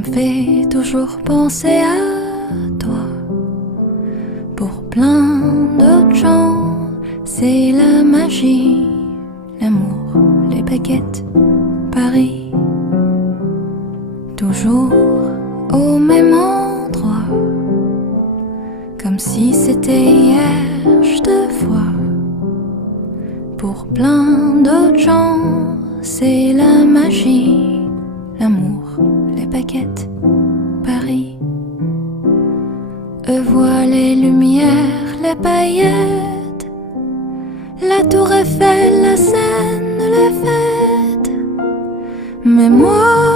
me fait toujours penser à toi. Pour plein d'autres gens, c'est la magie, l'amour, les baguettes, Paris. Toujours au même endroit, comme si c'était hier, je te vois. Pour plein d'autres gens, c'est la magie, l'amour, les baguettes, Paris. Eux voient les lumières, les paillettes, la tour Eiffel, la Seine, les fêtes. Mais moi,